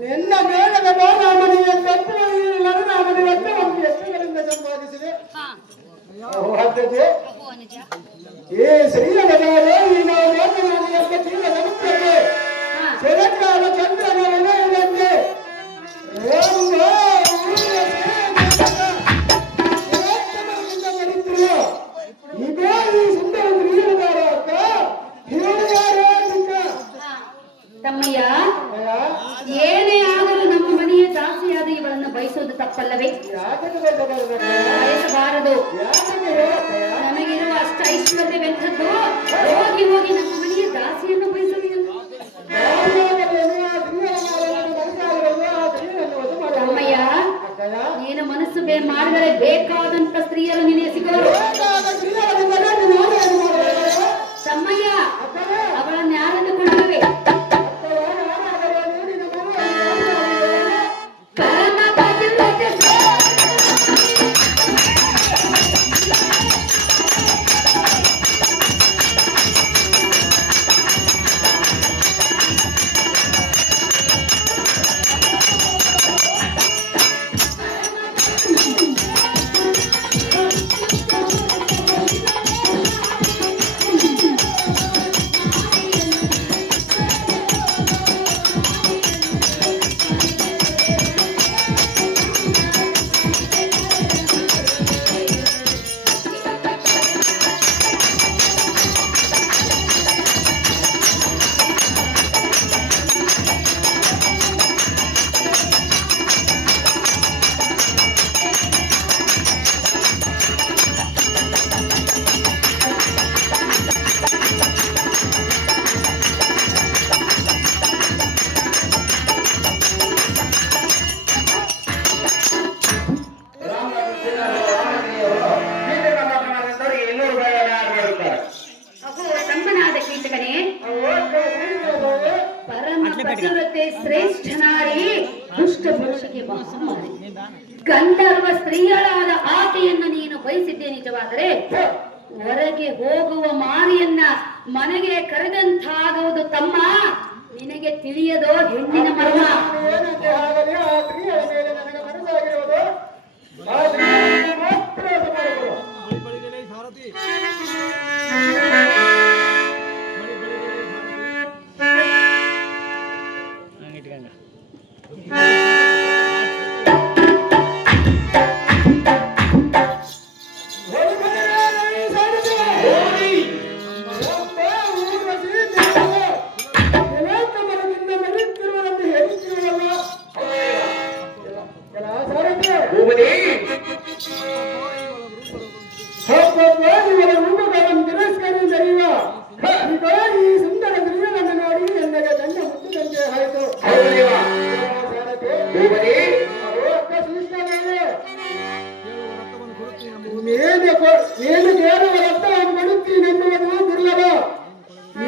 ನಿನ್ನ ಮೇಳದ ಬಾಲಮನೆಯ ತಪ್ಪುಗಳಿಂದ ಒಂದು ಎತ್ತುಗಳಿಂದ ಸಂಪಾದಿಸಿದೆ. ಈ ಶ್ರೀನಗರದಲ್ಲಿ ಈ ನಾವು ಮಾತನಾಡಿದ ತೀರ ಸಮುದ್ರಕ್ಕೆ ಶರತ್ಕಾಲ ಚಂದ್ರನ ವಲಯದಂತೆ ಇದೇ ಈ ಸುಂದರ ಕ್ರೀಡಾರ ತಮ್ಮಯ್ಯ, ಏನೇ ಆದರೂ ನಮ್ಮ ಮನೆಯ ದಾಸಿಯಾದ ಇವಳನ್ನು ಬಯಸೋದು ತಪ್ಪಲ್ಲವೇ? ಬಯಸಬಾರದು. ನಮಗಿರುವ ಅಷ್ಟ ಐಶ್ವರ್ಯವೆಂಥದ್ದು ಹೋಗಿ ಹೋಗಿ ನಮ್ಮ ಮನೆಯ ದಾಸಿಯನ್ನು ಬಯಸಬೇಕು. ತಮ್ಮಯ್ಯ, ನೀನು ಮನಸ್ಸು ಮಾಡಿದರೆ ಬೇಕಾದಂತ ಸ್ತ್ರೀಯರು ನಿನಗೆ ಸಿಗೋರು. ತಮ್ಮಯ್ಯ, ಅವಳನ್ನು ಯಾರನ್ನು ಕೊಡುವೆ? ಶ್ರೇಷ್ಠನಾರಿ ದುಷ್ಟ ಪುರುಷಕ್ಕೆ ಮಹಾಮಾರಿ ಗಂಧರ್ವ ಸ್ತ್ರೀಯಳಾದ ಆಕೆಯನ್ನು ನೀನು ಬಯಸಿದ್ದೆ ನಿಜವಾದರೆ ಹೊರಗೆ ಹೋಗುವ ಮಾರಿಯನ್ನ ಮನೆಗೆ ಕರೆದಂತಾಗುವುದು. ತಮ್ಮ, ನಿನಗೆ ತಿಳಿಯದೋ ಹೆಣ್ಣಿನ ಮರ್ಮ. ಏನು ಕೇಳುವ ರಕ್ತವನ್ನು ಕೊಡುತ್ತೀನಿ ಎನ್ನುವುದು ದುರ್ಲಭ.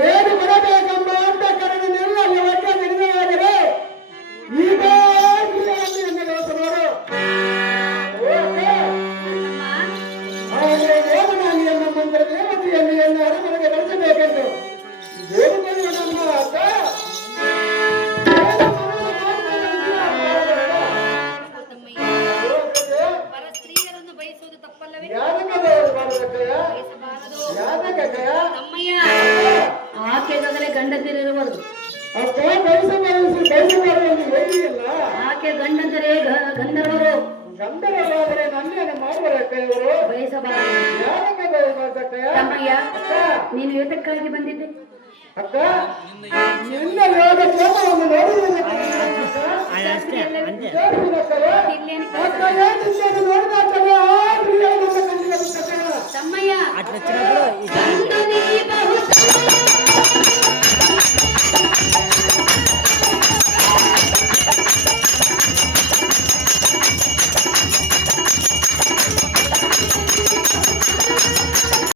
ಏನು ಕೊಡಬೇಕೆಂಬ ಅಂತ ಕರೆದನ್ನೆಲ್ಲ ಒಟ್ಟ ನಡೆದವಾದರೆ ಈಗ ದೇವನಾನಿಯನ್ನು ಮಂತ್ರ ದೇವತೆಯನ್ನು ಎನ್ನ ಅರಮನೆಗೆ ಬಳಸಬೇಕೆಂದು ದೇವತೆಗಳು ನಮ್ಮ ಅಕ್ಕ ಆಕೆಗಾಗಲೇ ಗಂಡಂದಿರುವರು. ಆಕೆ ಗಂಡಂದರೆ ಗಂಧರ್ವರು. ಗಂಧರ್ವರಾದರೆ ನನ್ನೇನು ಮಾಡುವರು ಬಯಸಬಾರದು. ತಮ್ಮಯ್ಯ, ನೀನು ಏತಕ್ಕಾಗಿ ಬಂದಿದ್ದೆ? ಅಕ್ಕ, ನಿನ್ನ ಯೋಗ ಕೋಪವನ್ನು ತಮ್ಮಯ್ಯ,